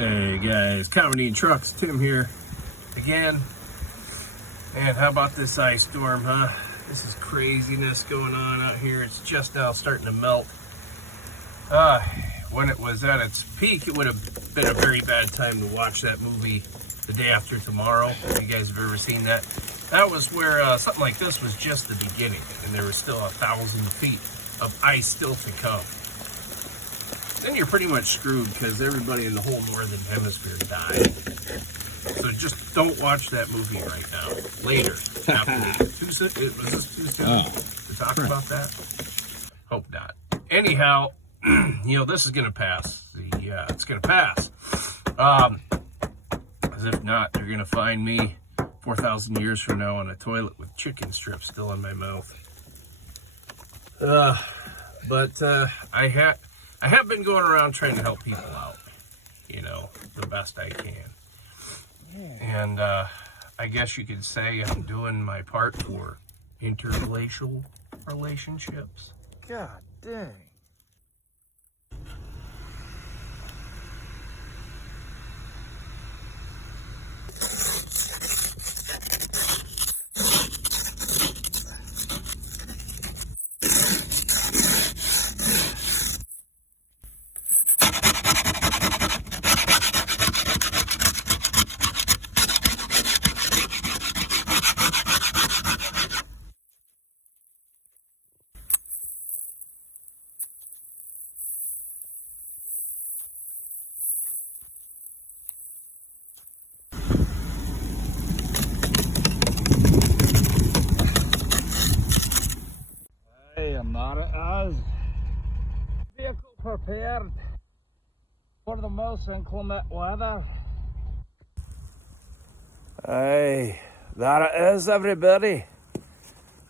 Hey guys, Comedy and Trucks, Tim here again. And how about this ice storm, huh? This is craziness going on out here. It's just now starting to melt. When it was at its peak, it would have been a very bad time to watch that movie, The Day After Tomorrow. If you guys have ever seen that. That was where something like this was just the beginning, and there was still 1,000 feet of ice still to come. Then you're pretty much screwed because everybody in the whole northern hemisphere died. So just don't watch that movie right now. Later. After. Was this too soon to talk about that? Hope not. Anyhow, this is going to pass. It's going to pass. As if not, you're going to find me 4,000 years from now on a toilet with chicken strips still in my mouth. But I have been going around trying to help people out, the best I can. Yeah. And I guess you could say I'm doing my part for interglacial relationships. God dang. Not as vehicle prepared for the most inclement weather. Aye, there it is, everybody.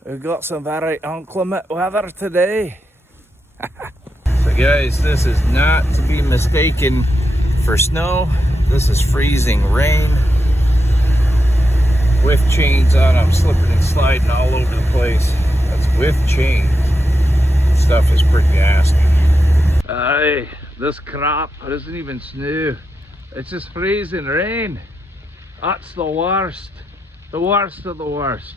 We've got some very inclement weather today. So guys, this is not to be mistaken for snow. This is freezing rain with chains on. I'm slipping and sliding all over the place. That's with chains. Stuff is pretty nasty. Aye, this crap isn't even snow. It's just freezing rain. That's the worst. The worst of the worst.